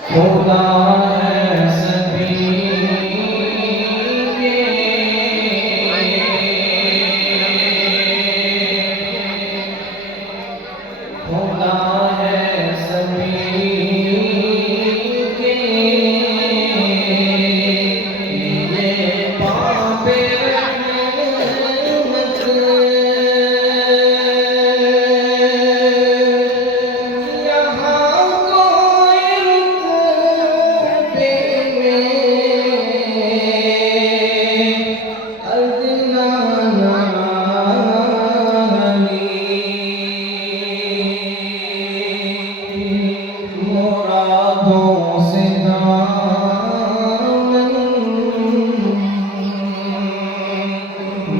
खुदा है सभी के, खुदा है सभी के लिए पापे रहमत। यहाँ कोई रुतबे में अदना मुरादों से दामन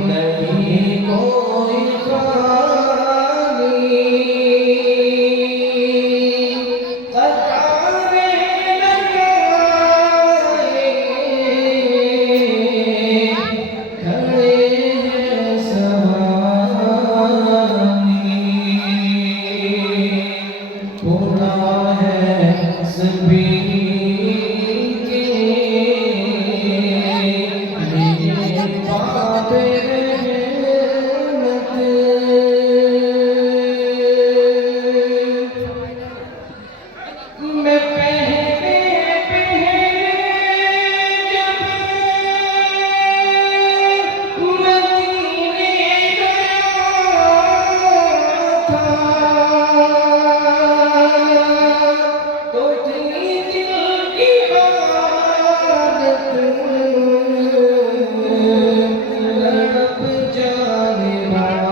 नहीं कोई खाली। कतारें लगाए खड़े हैं सवारी। खुदा है सभी के लिए पापे रहमत। मैं पहले जब मदीने गया था तो थी दिल की हालत तड़प जाने वाली।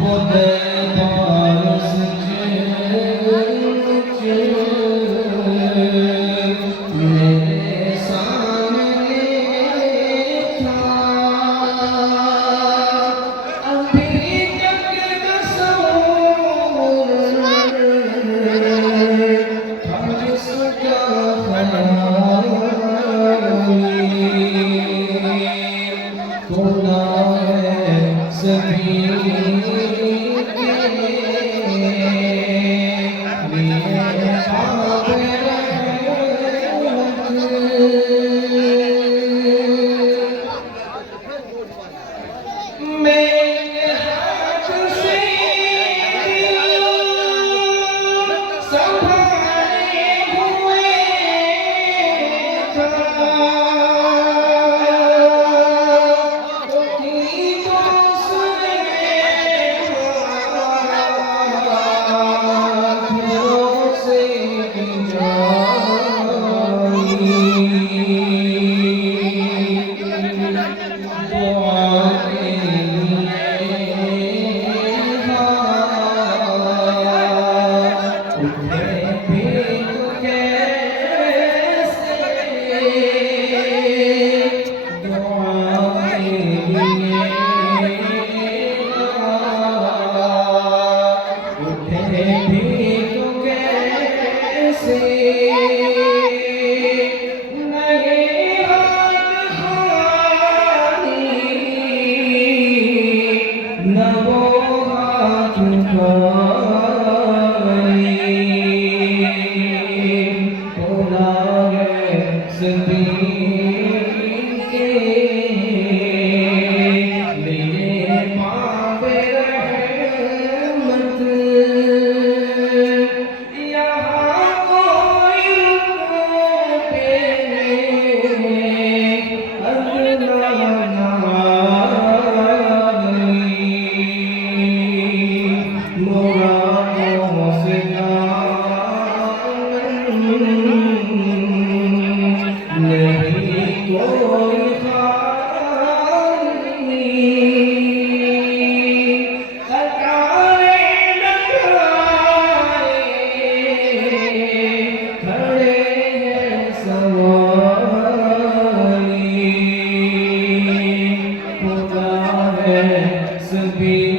वो दरबार सचमुच मेरे सामने था। अभी तक तस्वुर था जिसका ख्याली। खुदा है सभी के लिए पापे रहमत। मेरे हाथ से संभाले हुए था be